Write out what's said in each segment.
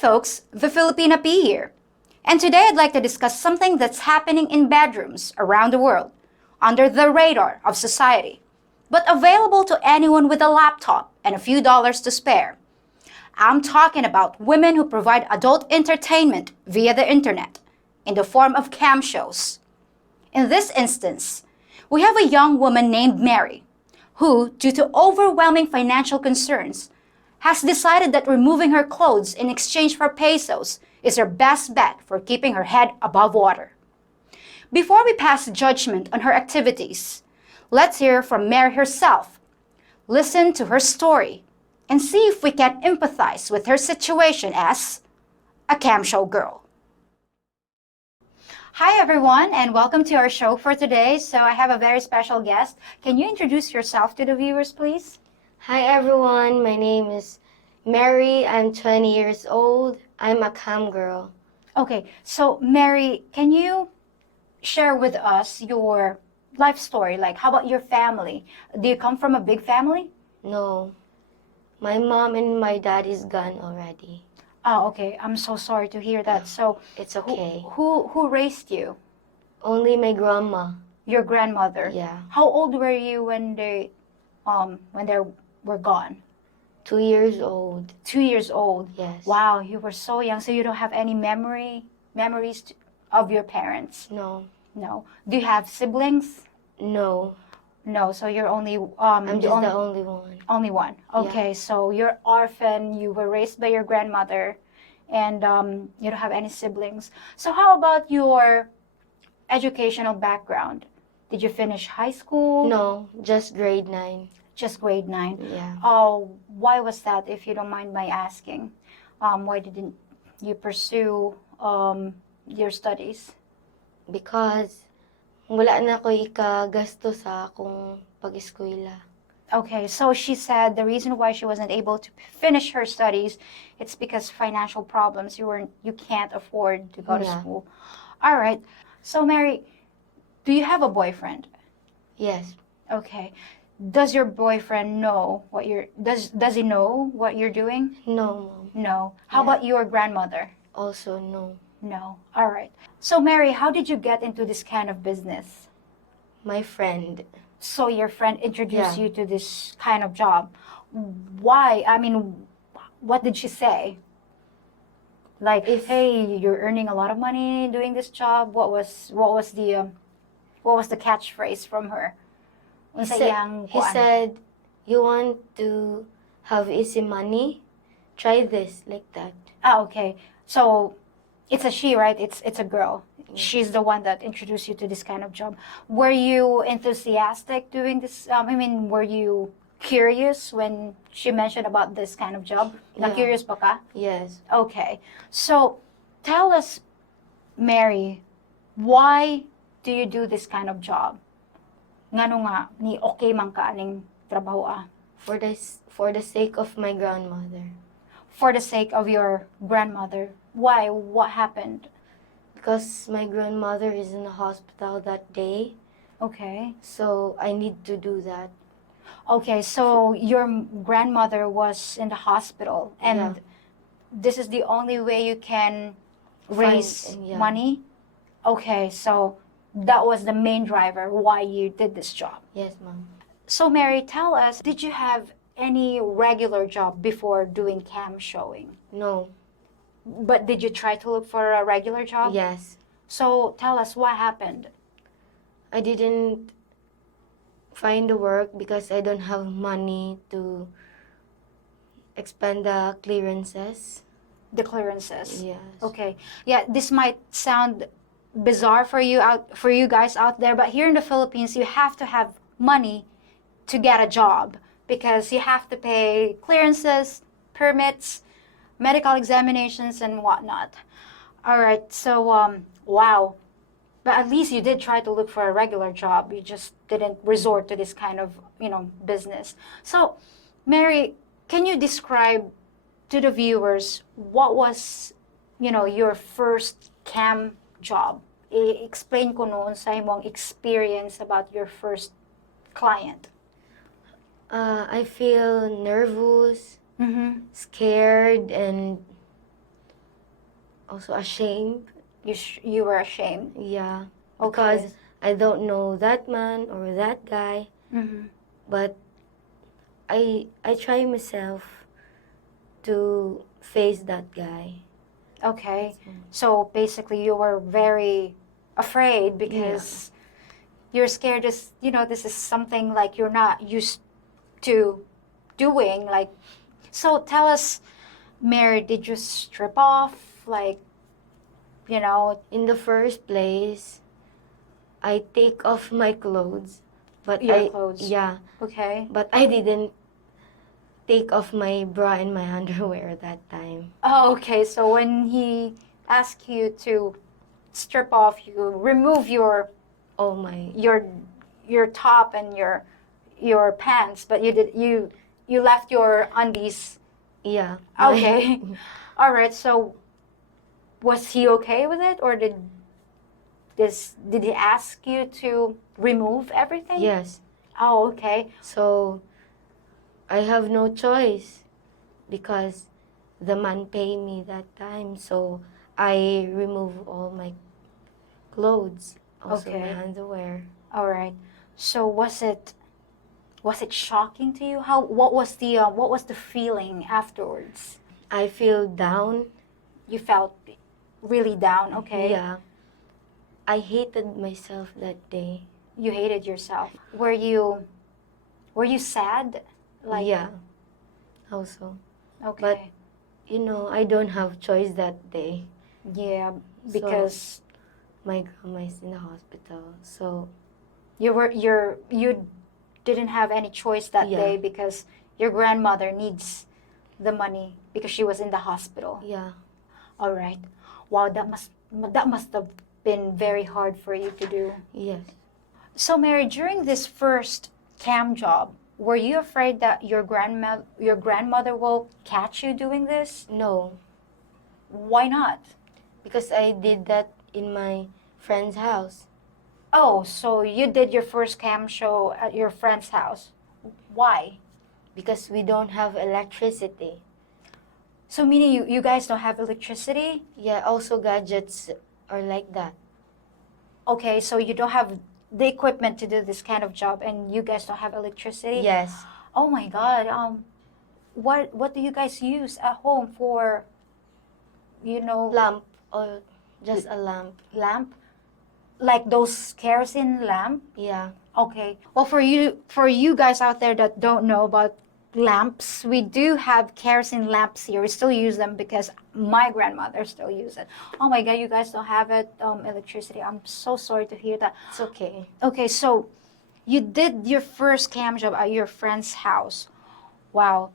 folks, TheFilipinaPea here. And today I'd like to discuss something that's happening in bedrooms around the world, under the radar of society, but available to anyone with a laptop and a few dollars to spare. I'm talking about women who provide adult entertainment via the internet in the form of cam shows. In this instance, we have a young woman named Mary, who, due to overwhelming financial concerns, has decided that removing her clothes in exchange for pesos is her best bet for keeping her head above water. Before we pass judgment on her activities, let's hear from Mary herself, listen to her story, and see if we can empathize with her situation as a cam show girl. Hi everyone, and welcome to our show for today. So I have a very special guest. Can you introduce yourself to the viewers, please? Hi everyone, my name is Mary. I'm 20 years old. I'm a cam girl. Okay, so Mary, can you share with us your life story? Like, how about your family? Do you come from a big family? No, my mom and my dad is gone already. Oh, okay. I'm so sorry to hear that. So, It's okay. who raised you? Only my grandma. Your grandmother. Yeah, How old were you when they were gone? 2 years old. 2 years old. Yes. Wow, you were so young. So you don't have any memories of your parents? No, No. Do you have siblings? no. No. So you're only I'm just the only one. only one. Okay. So you're orphan. You were raised by your grandmother, and you don't have any siblings. So how about your educational background? Did you finish high school? No, just grade 9. Just grade 9. Yeah. Oh, why was that, if you don't mind my asking? Why didn't you pursue your studies? Because wala na ko ikagasto sa akong pag-eskwela. Okay, so she said the reason why she wasn't able to finish her studies, it's because financial problems. You can't afford to go to Yeah. school. All right. So Mary, do you have a boyfriend? Yes. Okay. Does your boyfriend know what does he know what you're doing? No, Mom. No. How Yeah. about your grandmother? Also no. No. All right. So Mary, how did you get into this kind of business? My friend. So your friend introduced Yeah. you to this kind of job. Why? I mean, what did she say? Like, hey, you're earning a lot of money doing this job. What was the catchphrase from her? He Unsa said, iyang he kuan? said, you want to have easy money? Try this, like that. Ah, okay. So it's a she, right? It's a girl. She's the one that introduced you to this kind of job. Were you enthusiastic doing this? Were you curious when she mentioned about this kind of job? Na Yeah. curious pa ka? Yes. Okay. So tell us, Mary, why do you do this kind of job? Ngano nga ni okay man ka aning trabaho ah? For the sake of my grandmother. For the sake of your grandmother. Why? What happened? Because my grandmother is in the hospital that day. Okay. So I need to do that. Okay, so your grandmother was in the hospital, and Yeah. this is the only way you can raise yeah. money? Okay, so that was the main driver why you did this job. Yes, Mom. So Mary, tell us, did you have any regular job before doing cam showing? No. But did you try to look for a regular job? Yes. So tell us what happened. I didn't find the work because I don't have money to expend the clearances. The clearances. Yes. Okay. Yeah, this might sound bizarre for you guys out there, but here in the Philippines, you have to have money to get a job because you have to pay clearances, permits, medical examinations, and whatnot. All right. So, wow. But at least you did try to look for a regular job. You just didn't resort to this kind of, business. So, Mary, can you describe to the viewers what was, your first cam job? Explain ko noon sa imong experience about your first client. I feel nervous, Mm-hmm. scared, and also ashamed. You were ashamed. Yeah, Okay. because I don't know that man or that guy, Mm-hmm. but I try myself to face that guy. Okay. That's all. So basically, you were very afraid because you're scared. Just this is something like you're not used to doing. Like, so tell us, Mary, did you strip off? Like, In the first place, I take off my clothes, but your clothes. yeah, Okay. but I didn't take off my bra and my underwear that time. Oh, okay. So when he asked you to strip off, you remove Oh my, your top and your pants, but you left your undies. yeah. Okay. All right. So was he okay with it, or did he ask you to remove everything? Yes. Oh, okay. So I have no choice because the man paid me that time. So I remove all my clothes, also Okay. my underwear. All right. So was it shocking to you? What was the feeling afterwards? I feel down. You felt really down. Okay. Yeah. I hated myself that day. You hated yourself. Were you sad? Like, Yeah. Also. okay. I don't have choice that day. Yeah, So because my grandma is in the hospital. So you didn't have any choice that Yeah. day because your grandmother needs the money because she was in the hospital. yeah. All right. Wow, that must have been very hard for you to do. Yes. So Mary, during this first cam job, were you afraid that your grandmother will catch you doing this? No. Why not? Because I did that in my friend's house. Oh, so you did your first cam show at your friend's house. Why? Because we don't have electricity. So meaning you guys don't have electricity? Yeah, also gadgets are like that. Okay, so you don't have the equipment to do this kind of job and you guys don't have electricity? Yes. Oh my god. What do you guys use at home for Lamp or just a lamp. lamp? Like those kerosene lamp? Yeah. Okay. Well, for you guys out there that don't know about lamps, we do have kerosene lamps here. We still use them because my grandmother still uses it. Oh my God, you guys don't have it, electricity. I'm so sorry to hear that. It's okay. Okay, so you did your first cam job at your friend's house. Wow.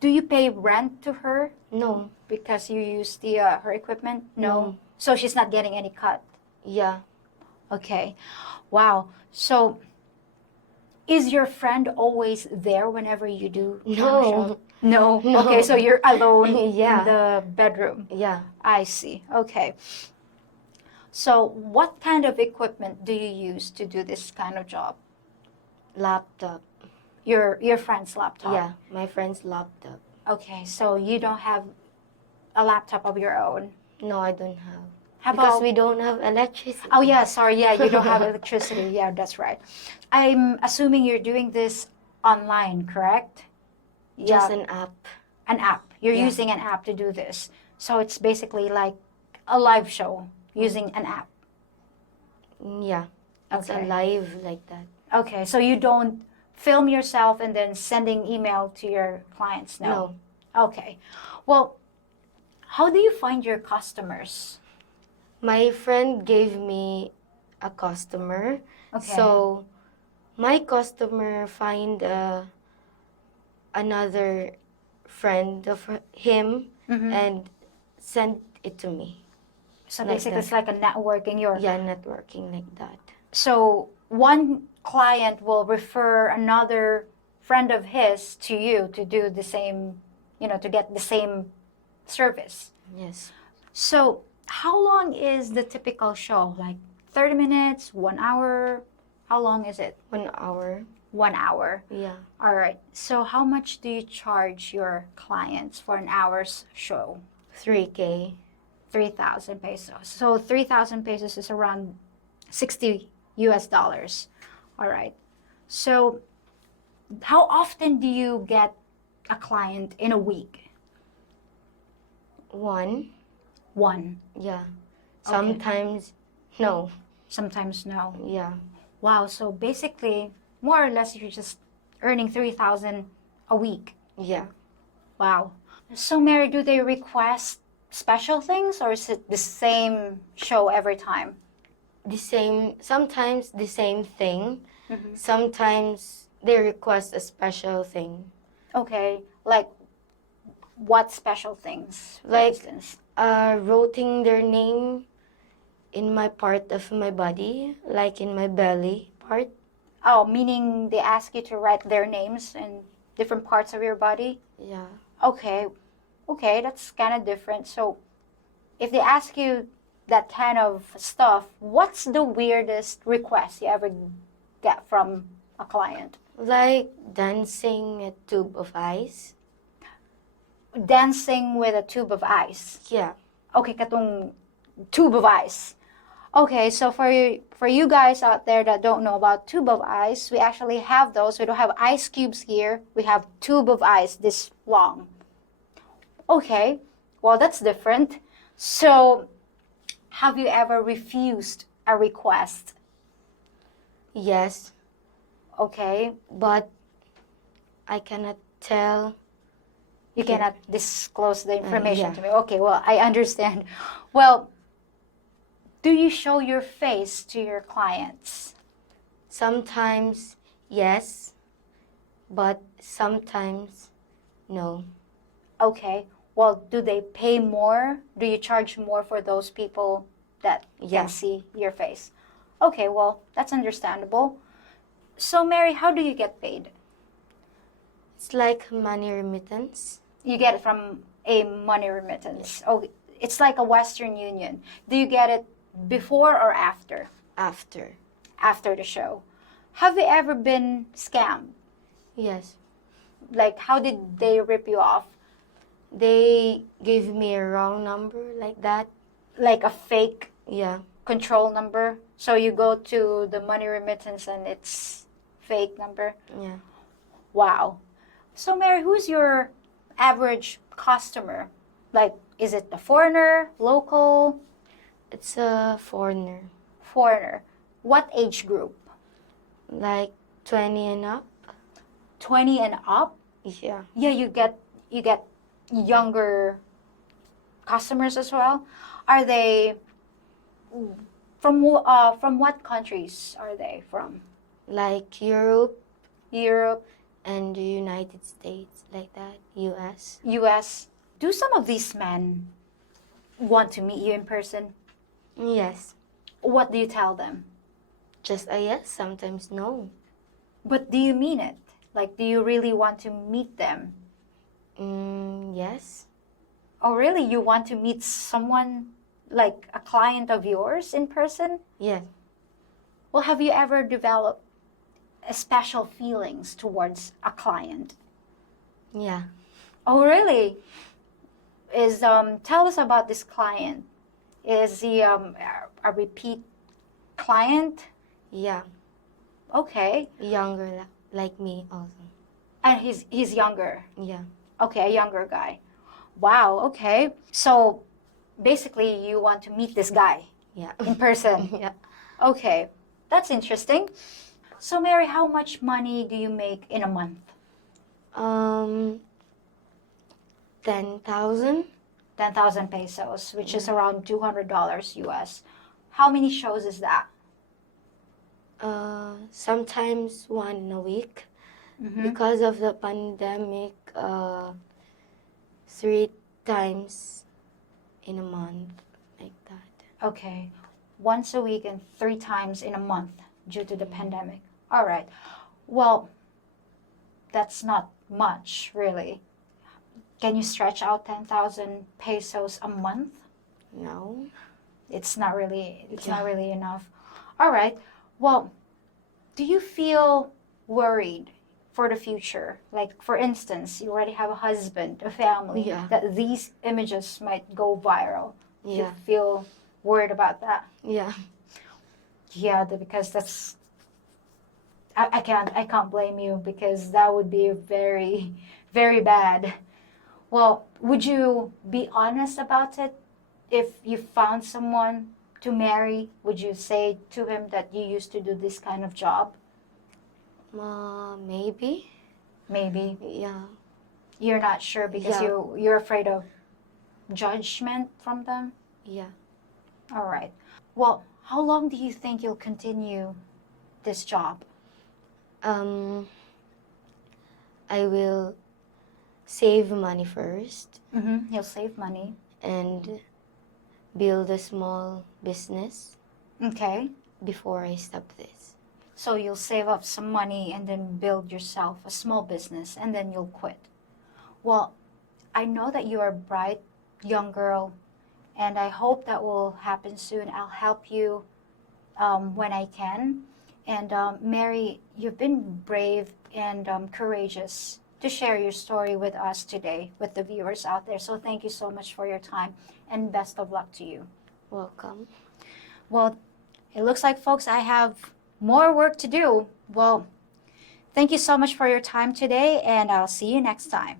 Do you pay rent to her No. because you use her equipment? No. So she's not getting any cut. Yeah. Okay. Wow. So is your friend always there whenever you do cam No. show? No. No. Okay, so you're alone Yeah. in the bedroom. Yeah. I see. Okay. So what kind of equipment do you use to do this kind of job? Laptop. Your friend's laptop. Yeah, my friend's laptop. Okay, so you don't have a laptop of your own. No, I don't have. How Because about we don't have electricity. Oh yeah, sorry. Yeah, you don't have electricity. Yeah, that's right. I'm assuming you're doing this online, correct? Just Yeah, an app. an app. You're Yeah. using an app to do this. So it's basically like a live show using an app. Yeah. It's Okay. alive like that. Okay, so you don't film yourself and then sending email to your clients? No. Okay. Well, how do you find your customers? My friend gave me a customer. Okay. So my customer find another friend of him Mhm. and sent it to me. So like basically that. it's like a networking. Yeah, networking like that. So one client will refer another friend of his to you to do the same, to get the same service. Yes. So how long is the typical show? Like 30 minutes, 1 hour? How long is it? 1 hour. 1 hour. Yeah. All right. So how much do you charge your clients for an hour's show? 3K. 3,000 pesos. So 3,000 pesos is around 60 US dollars. All right. So how often do you get a client in a week? One. One. Yeah. Okay. Sometimes no. Sometimes no. Yeah. Wow. So basically, more or less, you're just earning 3,000 a week. Yeah. Wow. So Mary, do they request special things or is it the same show every time? Sometimes the same thing. Mm-hmm. Sometimes they request a special thing. Okay. Like what special things, for Like instance? writing their name in my part of my body, like in my belly part. Oh, meaning they ask you to write their names in different parts of your body? Yeah. Okay. Okay, that's kind of different. So if they ask you that kind of stuff, what's the weirdest request you ever get from a client? Like dancing a tube of ice. Dancing with a tube of ice. Yeah. Okay, katong tube of ice. Okay, so for you guys out there that don't know about tube of ice, we actually have those. We don't have ice cubes here. We have tube of ice this long. Okay, well that's different. So, have you ever refused a request? Yes, Okay, but I cannot tell. you Yeah. cannot disclose the information yeah. to me. Okay, well I understand. Well, do you show your face to your clients? Sometimes yes, but sometimes no. Okay. Well, do they pay more? Do you charge more for those people that Yeah. can see your face? Okay, well, that's understandable. So, Mary, how do you get paid? It's like money remittance. You get it from a money remittance. Oh, it's like a Western Union. Do you get it before or after? After. After the show. Have you ever been scammed? Yes. Like, how did they rip you off? They gave me a wrong number like that. Like a fake Yeah. control number? So you go to the money remittance and it's fake number? Yeah. Wow. So, Mary, who's your average customer? Like, is it the foreigner, local, It's a foreigner. foreigner? What age group? Like 20 and up. 20 and up? Yeah. Yeah, you get younger customers as well. Are they from what countries are they from? Like Europe Europe, and the United States, like that. US. US. Do some of these men want to meet you in person? Yes. What do you tell them? Just a yes, sometimes no. But do you mean it? Like, do you really want to meet them? Yes. Oh, really? You want to meet someone, like a client of yours in person? Yes. Well, have you ever developed a special feelings towards a client? Yeah. Oh, really? Tell us about this client. Is he a repeat client? Yeah. Okay. Younger like me also. And he's younger. Yeah. Okay, a younger guy. Wow, okay. So basically you want to meet this guy Yeah. in person. Yeah. Okay. That's interesting. So Mary, how much money do you make in a month? 10,000. 10,000 pesos, which is around $200 US. How many shows is that? Sometimes one in a week. Mm-hmm. Because of the pandemic, 3 times in a month, like that. Okay. Once a week and 3 times in a month due to the pandemic. All right. Well, that's not much, really. Can you stretch out 10,000 pesos a month? No. It's not really Yeah. enough. All right. Well, do you feel worried for the future? Like, for instance, you already have a husband, a family, Yeah. that these images might go viral. You Yeah. feel worried about that. Yeah. Yeah, because I can't blame you because that would be very, very bad. Well, would you be honest about it? If you found someone to marry, would you say to him that you used to do this kind of job? Maybe. Maybe Yeah. you're not sure because Yeah. you're afraid of judgment from them. Yeah. All right. Well, how long do you think you'll continue this job? Um, I will save money first Mm-hmm. You'll save money. and build a small business Okay. before I stop this. So you'll save up some money and then build yourself a small business and then you'll quit. Well, I know that you're a bright young girl and I hope that will happen soon. I'll help you when I can. And Mary, you've been brave and courageous to share your story with us today, with the viewers out there. So thank you so much for your time and best of luck to you. Welcome. Well, it looks like, folks, I have more work to do. Well, thank you so much for your time today, and I'll see you next time.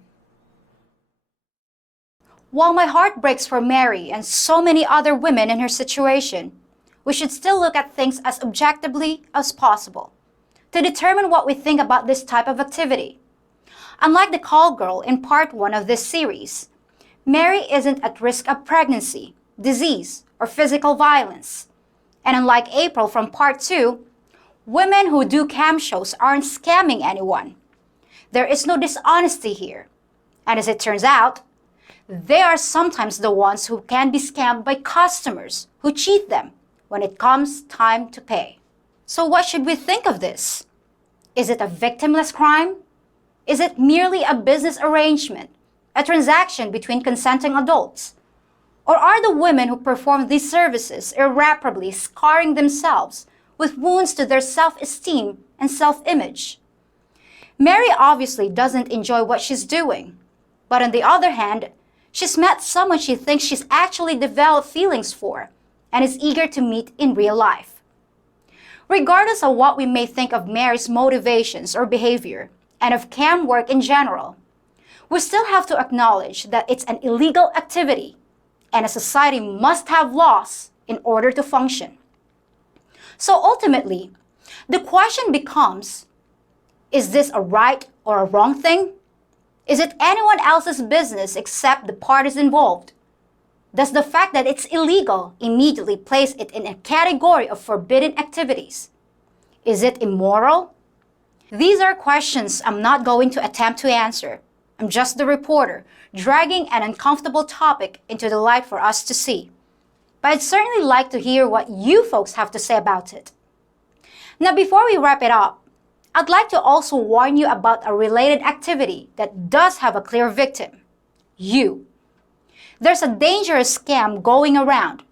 While my heart breaks for Mary and so many other women in her situation, we should still look at things as objectively as possible to determine what we think about this type of activity. Unlike the call girl in part 1 of this series, Mary isn't at risk of pregnancy, disease, or physical violence. And unlike April from part 2, women who do cam shows aren't scamming anyone. There is no dishonesty here. And as it turns out, they are sometimes the ones who can be scammed by customers who cheat them when it comes time to pay. So what should we think of this? Is it a victimless crime? Is it merely a business arrangement, a transaction between consenting adults? Or are the women who perform these services irreparably scarring themselves with wounds to their self-esteem and self-image? Mary obviously doesn't enjoy what she's doing, but on the other hand, she's met someone she thinks she's actually developed feelings for and is eager to meet in real life. Regardless of what we may think of Mary's motivations or behavior, and of cam work in general, we still have to acknowledge that it's an illegal activity, and a society must have laws in order to function. So ultimately, the question becomes, is this a right or a wrong thing? Is it anyone else's business except the parties involved? Does the fact that it's illegal immediately place it in a category of forbidden activities? Is it immoral? These are questions I'm not going to attempt to answer. I'm just the reporter, dragging an uncomfortable topic into the light for us to see. But I'd certainly like to hear what you folks have to say about it. Now, before we wrap it up, I'd like to also warn you about a related activity that does have a clear victim: you. There's a dangerous scam going around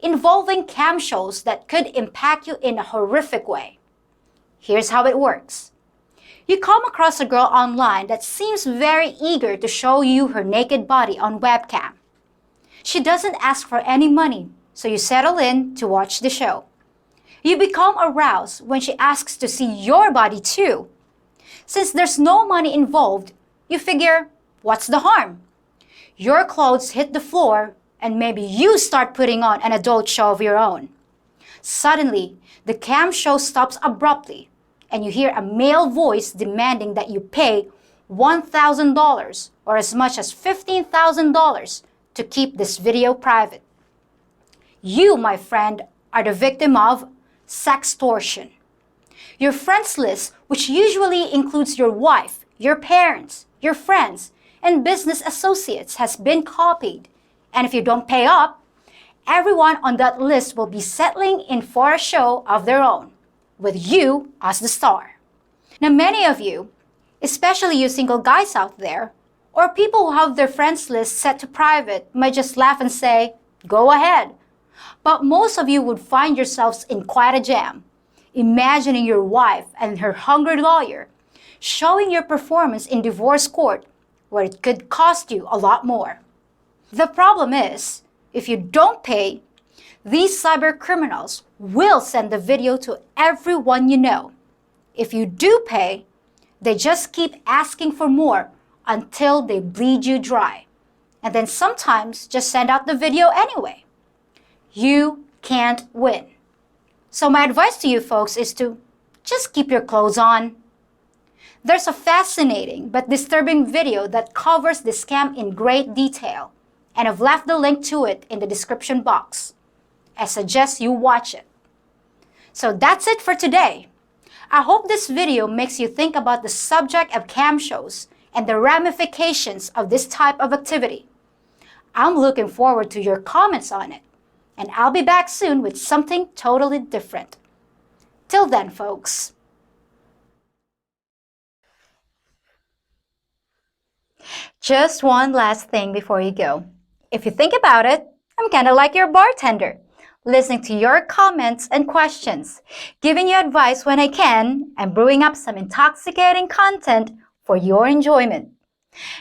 involving cam shows that could impact you in a horrific way. Here's how it works. You come across a girl online that seems very eager to show you her naked body on webcam. She doesn't ask for any money, so you settle in to watch the show. You become aroused when she asks to see your body too. Since there's no money involved, you figure, what's the harm? Your clothes hit the floor, and maybe you start putting on an adult show of your own. Suddenly, the cam show stops abruptly, and you hear a male voice demanding that you pay $1,000 or as much as $15,000 to keep this video private. You, my friend, are the victim of sextortion. Your friends list, which usually includes your wife, your parents, your friends, and business associates, has been copied. And if you don't pay up, everyone on that list will be settling in for a show of their own, with you as the star. Now, many of you, especially you single guys out there, or people who have their friends list set to private, might just laugh and say, go ahead. But most of you would find yourselves in quite a jam, imagining your wife and her hungry lawyer showing your performance in divorce court, where it could cost you a lot more. The problem is, if you don't pay, these cyber criminals will send the video to everyone you know. If you do pay, they just keep asking for more until they bleed you dry. And then sometimes just send out the video anyway. You can't win. So my advice to you folks is to just keep your clothes on. There's a fascinating but disturbing video that covers the scam in great detail, and I've left the link to it in the description box. I suggest you watch it. So that's it for today. I hope this video makes you think about the subject of cam shows and the ramifications of this type of activity. I'm looking forward to your comments on it, and I'll be back soon with something totally different. Till then, folks. Just one last thing before you go. If you think about it, I'm kind of like your bartender, listening to your comments and questions, giving you advice when I can, and brewing up some intoxicating content for your enjoyment.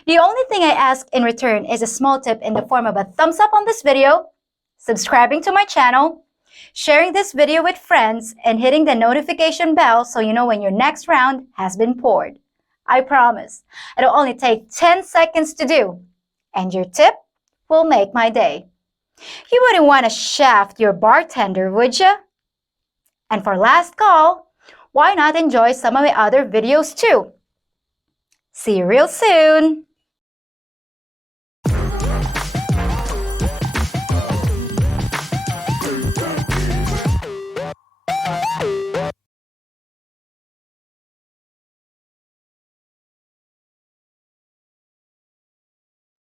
The only thing I ask in return is a small tip in the form of a thumbs up on this video, subscribing to my channel, sharing this video with friends, and hitting the notification bell so you know when your next round has been poured. I promise, it'll only take 10 seconds to do, and your tip will make my day. You wouldn't want to shaft your bartender, would you? And for last call, why not enjoy some of my other videos too? See you real soon!